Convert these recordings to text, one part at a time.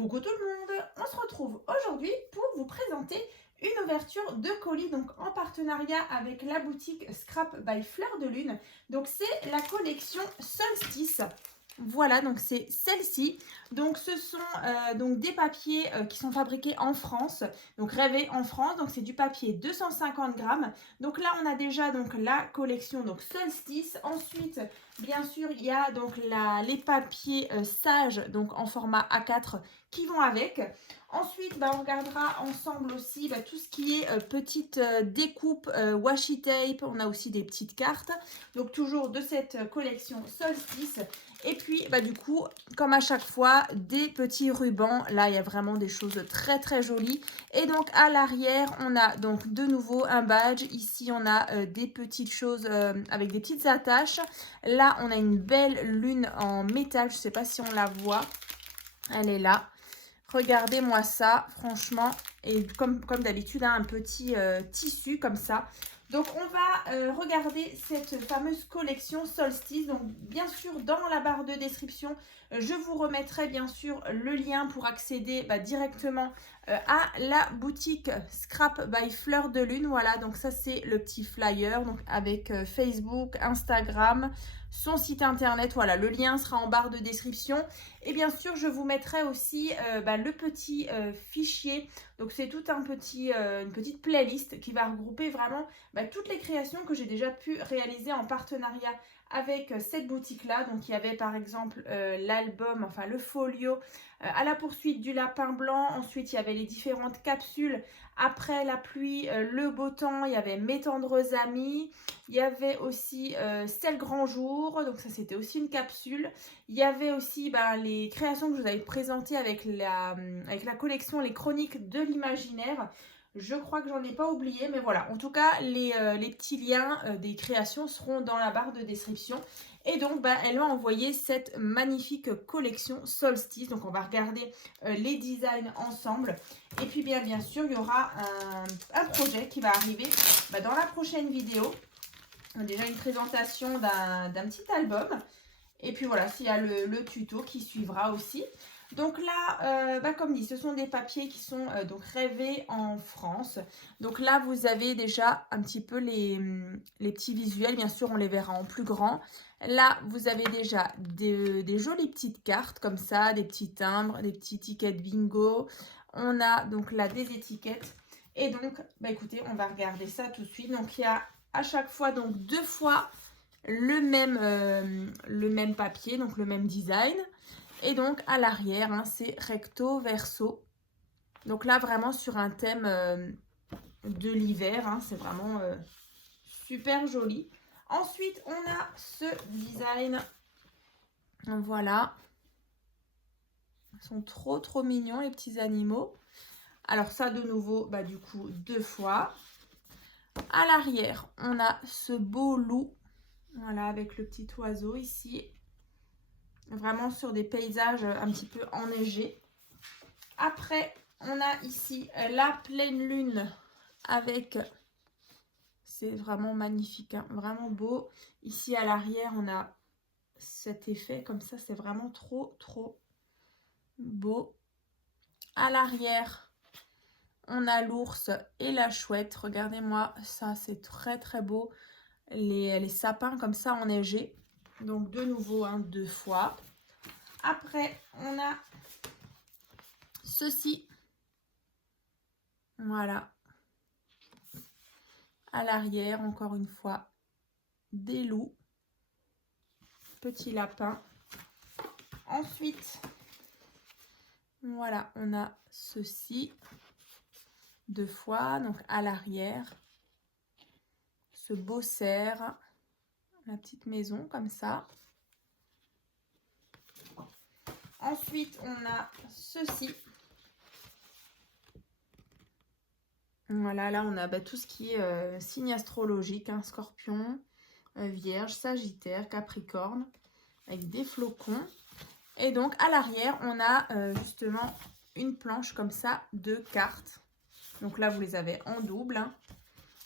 Coucou tout le monde, on se retrouve aujourd'hui pour vous présenter une ouverture de colis donc en partenariat avec la boutique Scrap by Fleur de Lune. Donc c'est la collection Solstice. Voilà, donc c'est celle-ci. Donc ce sont donc des papiers qui sont fabriqués en France, donc rêvés en France. Donc c'est du papier 250 grammes. Donc là on a déjà donc la collection donc Solstice. Ensuite, bien sûr, il y a donc les papiers sages donc en format A4 qui vont avec. Ensuite, on regardera ensemble aussi tout ce qui est petite découpe washi tape. On a aussi des petites cartes. Donc toujours de cette collection Solstice. Et puis, du coup, comme à chaque fois, des petits rubans. Là, il y a vraiment des choses très, très jolies. Et donc, à l'arrière, on a donc de nouveau un badge. Ici, on a des petites choses avec des petites attaches. Là, on a une belle lune en métal. Je ne sais pas si on la voit. Elle est là. Regardez-moi ça, franchement. Et comme d'habitude, un petit tissu comme ça. Donc, on va regarder cette fameuse collection Solstice. Donc, bien sûr, dans la barre de description, je vous remettrai bien sûr le lien pour accéder directement à la boutique Scrap by Fleur de Lune. Voilà, donc ça, c'est le petit flyer donc avec Facebook, Instagram, son site internet. Voilà, le lien sera en barre de description. Et bien sûr, je vous mettrai aussi le petit fichier. Donc, c'est tout un une petite playlist qui va regrouper vraiment toutes les créations que j'ai déjà pu réaliser en partenariat avec cette boutique-là. Donc, il y avait par exemple l'album, enfin le folio à la poursuite du lapin blanc. Ensuite, il y avait les différentes capsules. Après la pluie, le beau temps, il y avait Mes tendres amis. Il y avait aussi C'est le grand jour. Donc, ça, c'était aussi une capsule. Il y avait aussi les créations que je vous avais présentées avec la collection Les Chroniques de l'Imaginaire. Je crois que j'en ai pas oublié, mais voilà. En tout cas, les petits liens des créations seront dans la barre de description. Et donc, elle m'a envoyé cette magnifique collection Solstice. Donc, on va regarder les designs ensemble. Et puis, bien sûr, il y aura un projet qui va arriver dans la prochaine vidéo. Déjà, une présentation d'un petit album. Et puis voilà, s'il y a le tuto qui suivra aussi. Donc là, comme dit, ce sont des papiers qui sont donc rêvés en France. Donc là, vous avez déjà un petit peu les petits visuels. Bien sûr, on les verra en plus grand. Là, vous avez déjà des jolies petites cartes comme ça, des petits timbres, des petits tickets bingo. On a donc là des étiquettes. Et donc, écoutez, on va regarder ça tout de suite. Donc, il y a à chaque fois donc 2 fois le même papier, donc le même design. Et donc à l'arrière, c'est recto verso. Donc là, vraiment sur un thème de l'hiver. C'est vraiment super joli. Ensuite, on a ce design. Voilà. Ils sont trop mignons, les petits animaux. Alors ça, de nouveau, du coup, 2 fois. À l'arrière, on a ce beau loup. Voilà, avec le petit oiseau ici. Vraiment sur des paysages un petit peu enneigés. Après, on a ici la pleine lune avec... C'est vraiment magnifique, vraiment beau. Ici, à l'arrière, on a cet effet comme ça. C'est vraiment trop beau. À l'arrière, on a l'ours et la chouette. Regardez-moi, ça, c'est très beau. Les sapins comme ça enneigés. Donc, de nouveau, 2 fois. Après, on a ceci. Voilà. À l'arrière, encore une fois, des loups. Petit lapin. Ensuite, voilà, on a ceci. 2 fois, donc à l'arrière. Ce beau cerf. La petite maison, comme ça. Ensuite, on a ceci. Voilà, là, on a tout ce qui est signe astrologique. Scorpion, Vierge, Sagittaire, Capricorne. Avec des flocons. Et donc, à l'arrière, on a justement une planche comme ça de cartes. Donc là, vous les avez en double.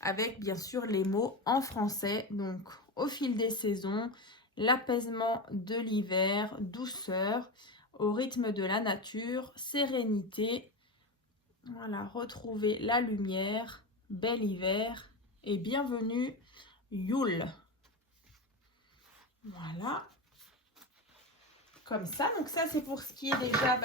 Avec, bien sûr, les mots en français. Donc, au fil des saisons, l'apaisement de l'hiver, douceur. au rythme de la nature, sérénité. Voilà, retrouvez la lumière, bel hiver et bienvenue Yule. Voilà, comme ça. Donc ça, c'est pour ce qui est déjà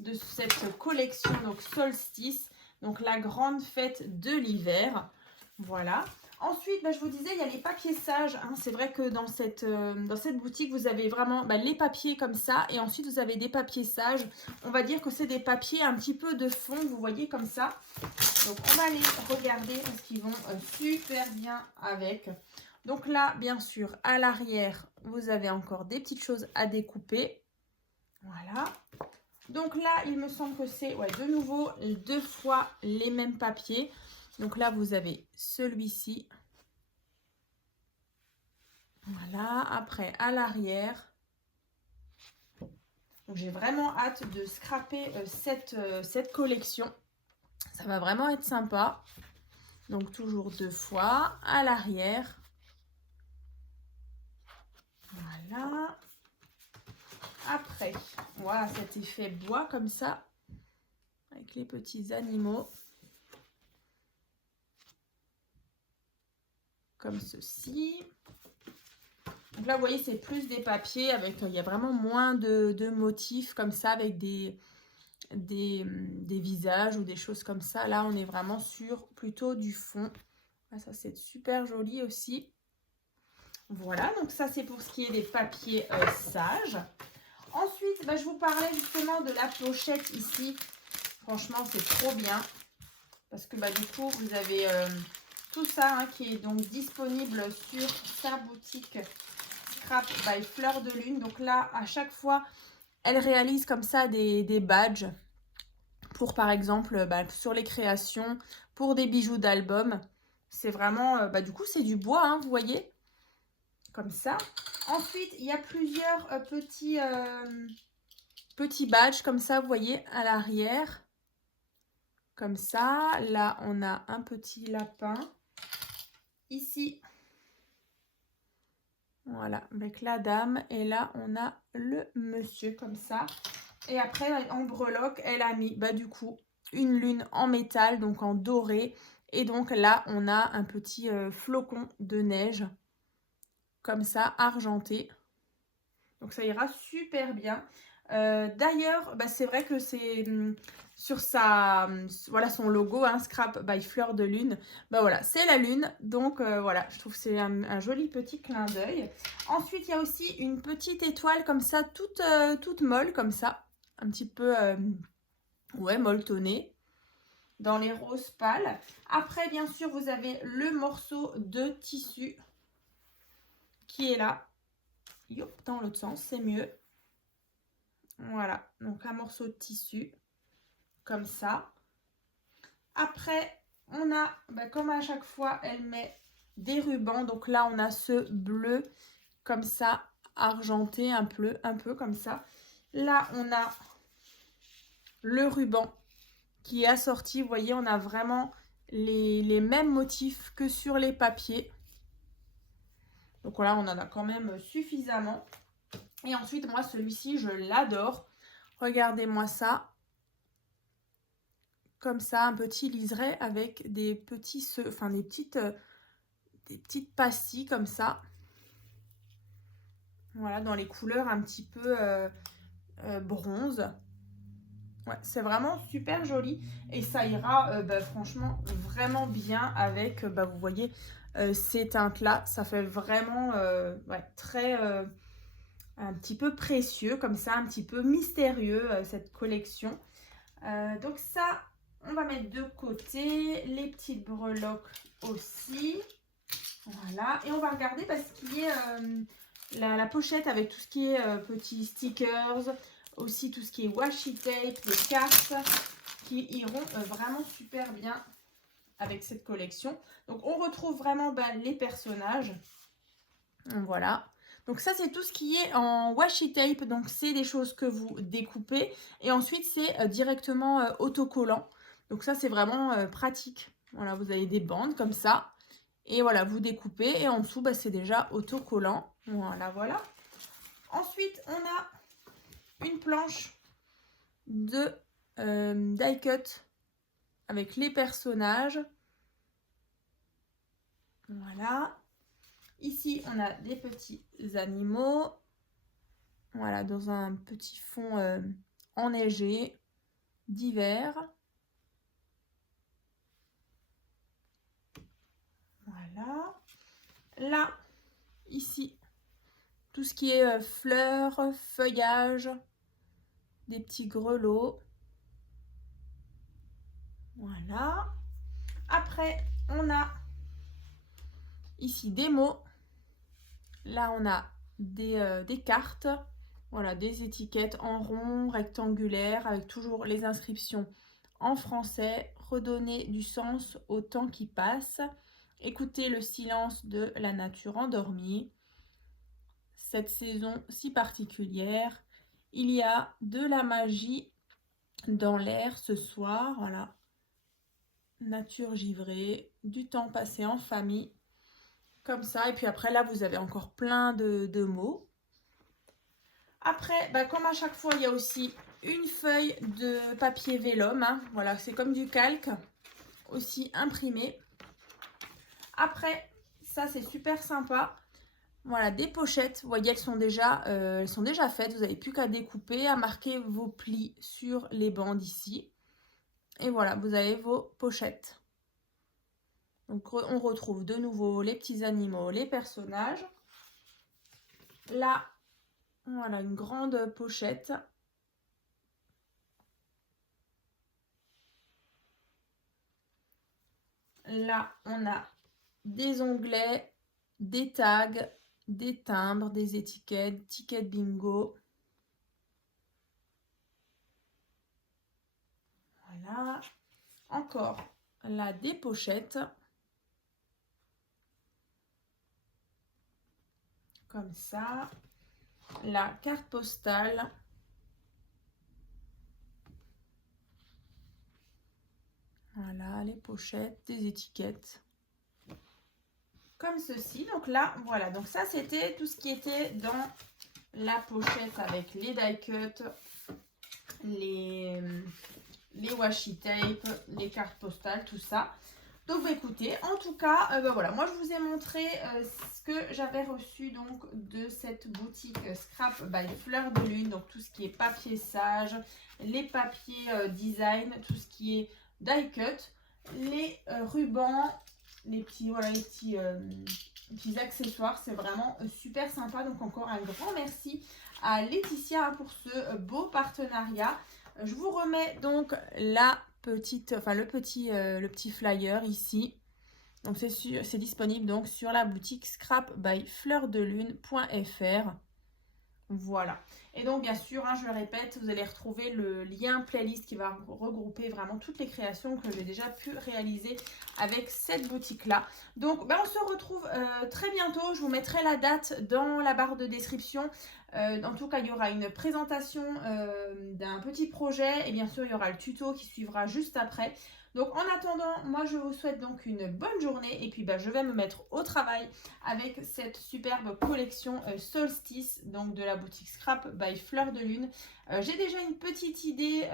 de cette collection, donc solstice, donc la grande fête de l'hiver. Voilà. Ensuite, je vous disais, il y a les papiers sages. Hein. C'est vrai que dans cette boutique, vous avez vraiment les papiers comme ça. Et ensuite, vous avez des papiers sages. On va dire que c'est des papiers un petit peu de fond, vous voyez, comme ça. Donc, on va les regarder parce qu'ils vont super bien avec. Donc là, bien sûr, à l'arrière, vous avez encore des petites choses à découper. Voilà. Donc là, il me semble que c'est de nouveau 2 fois les mêmes papiers. Donc là, vous avez celui-ci. Voilà. Après, à l'arrière. Donc j'ai vraiment hâte de scraper cette collection. Ça va vraiment être sympa. Donc toujours 2 fois. À l'arrière. Voilà. Après, voilà cet effet bois comme ça. Avec les petits animaux. Comme ceci. Donc là, vous voyez, c'est plus des papiers avec, il y a vraiment moins de motifs comme ça avec des visages ou des choses comme ça. Là, on est vraiment sur plutôt du fond. Ah, ça, c'est super joli aussi. Voilà, donc ça, c'est pour ce qui est des papiers sages. Ensuite, je vous parlais justement de la pochette ici. Franchement, c'est trop bien. Parce que du coup, vous avez tout ça qui est donc disponible sur sa boutique Scrap by Fleur de Lune. Donc là, à chaque fois, elle réalise comme ça des badges pour, par exemple, sur les créations, pour des bijoux d'album. C'est vraiment, du coup, c'est du bois, hein, vous voyez, comme ça. Ensuite, il y a plusieurs petits badges comme ça, vous voyez, à l'arrière. Comme ça. Là, on a un petit lapin. Ici, voilà, avec la dame. Et là, on a le monsieur comme ça. Et après, en breloque, elle a mis, du coup, une lune en métal, donc en doré. Et donc là, on a un petit flocon de neige, comme ça, argenté. Donc ça ira super bien. D'ailleurs, c'est vrai que c'est sur son logo, Scrap by Fleur de Lune. Voilà, c'est la lune. Donc voilà, je trouve que c'est un joli petit clin d'œil. Ensuite, il y a aussi une petite étoile comme ça, toute molle comme ça. Un petit peu, molletonnée. Dans les roses pâles. Après, bien sûr, vous avez le morceau de tissu qui est là. Yop, dans l'autre sens, c'est mieux. Voilà, donc un morceau de tissu, comme ça. Après, on a, comme à chaque fois, elle met des rubans. Donc là, on a ce bleu, comme ça, argenté, un peu comme ça. Là, on a le ruban qui est assorti. Vous voyez, on a vraiment les mêmes motifs que sur les papiers. Donc voilà, on en a quand même suffisamment. Et ensuite, moi, celui-ci, je l'adore. Regardez-moi ça. Comme ça, un petit liseré avec des petits des petites pastilles comme ça. Voilà, dans les couleurs un petit peu bronze. Ouais, c'est vraiment super joli. Et ça ira franchement vraiment bien avec, vous voyez, ces teintes-là. Ça fait vraiment très... un petit peu précieux, comme ça, un petit peu mystérieux, cette collection. Donc ça, on va mettre de côté. Les petites breloques aussi. Voilà. Et on va regarder ce qui est la pochette avec tout ce qui est petits stickers. Aussi tout ce qui est washi tape, des cartes qui iront vraiment super bien avec cette collection. Donc on retrouve vraiment les personnages. Voilà. Donc ça, c'est tout ce qui est en washi tape. Donc c'est des choses que vous découpez. Et ensuite, c'est directement autocollant. Donc ça, c'est vraiment pratique. Voilà, vous avez des bandes comme ça. Et voilà, vous découpez. Et en dessous, c'est déjà autocollant. Voilà, voilà. Ensuite, on a planches de die cut avec les personnages. Voilà. Ici, on a des petits animaux. Voilà, dans un petit fond enneigé d'hiver. Voilà. Là, ici, tout ce qui est fleurs, feuillage, des petits grelots. Voilà. Après, on a ici des mots. Là, on a des cartes. Voilà, des étiquettes en rond, rectangulaires, avec toujours les inscriptions en français. Redonner du sens au temps qui passe. Écoutez le silence de la nature endormie. Cette saison si particulière. Il y a de la magie dans l'air ce soir. Voilà. Nature givrée, du temps passé en famille. Comme ça. Et puis après, là, vous avez encore plein de mots. Après, comme à chaque fois, il y a aussi une feuille de papier vélum. Hein. Voilà, c'est comme du calque, aussi imprimé. Après, ça c'est super sympa. Voilà, des pochettes. Vous voyez, elles sont déjà faites. Vous n'avez plus qu'à découper, à marquer vos plis sur les bandes ici. Et voilà, vous avez vos pochettes. Donc, on retrouve de nouveau les petits animaux, les personnages. Là, voilà, une grande pochette. Là, on a des onglets, des tags, des timbres, des étiquettes, tickets bingo. Voilà. Encore là, des pochettes. Comme ça. La carte postale. Voilà, les pochettes, des étiquettes. Comme ceci. Donc là, voilà. Donc ça, c'était tout ce qui était dans la pochette avec les die cut, les washi tape, les cartes postales, tout ça. Donc écoutez, en tout cas, voilà, moi je vous ai montré ce que j'avais reçu donc de cette boutique Scrap by Fleur de Lune. Donc tout ce qui est papier sage, les papiers design, tout ce qui est die cut, les rubans, les petits, voilà, les petits accessoires. C'est vraiment super sympa. Donc encore un grand merci à Laetitia pour ce beau partenariat. Je vous remets donc le petit flyer ici. Donc c'est disponible donc sur la boutique scrapbyfleurdelune.fr. Voilà. Et donc bien sûr, hein, je le répète, vous allez retrouver le lien playlist qui va regrouper vraiment toutes les créations que j'ai déjà pu réaliser avec cette boutique-là. Donc on se retrouve très bientôt. Je vous mettrai la date dans la barre de description. En tout cas, il y aura une présentation d'un petit projet et bien sûr, il y aura le tuto qui suivra juste après. Donc en attendant, moi je vous souhaite donc une bonne journée et puis je vais me mettre au travail avec cette superbe collection Solstice, donc de la boutique Scrap by Fleur de Lune. J'ai déjà une petite idée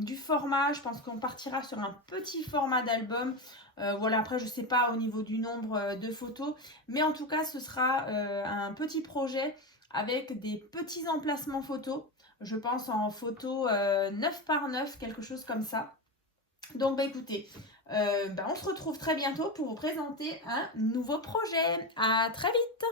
du format. Je pense qu'on partira sur un petit format d'album. Voilà, après je ne sais pas au niveau du nombre de photos, mais en tout cas ce sera un petit projet avec des petits emplacements photos. Je pense en photo 9 par 9, quelque chose comme ça. Donc écoutez, on se retrouve très bientôt pour vous présenter un nouveau projet. À très vite!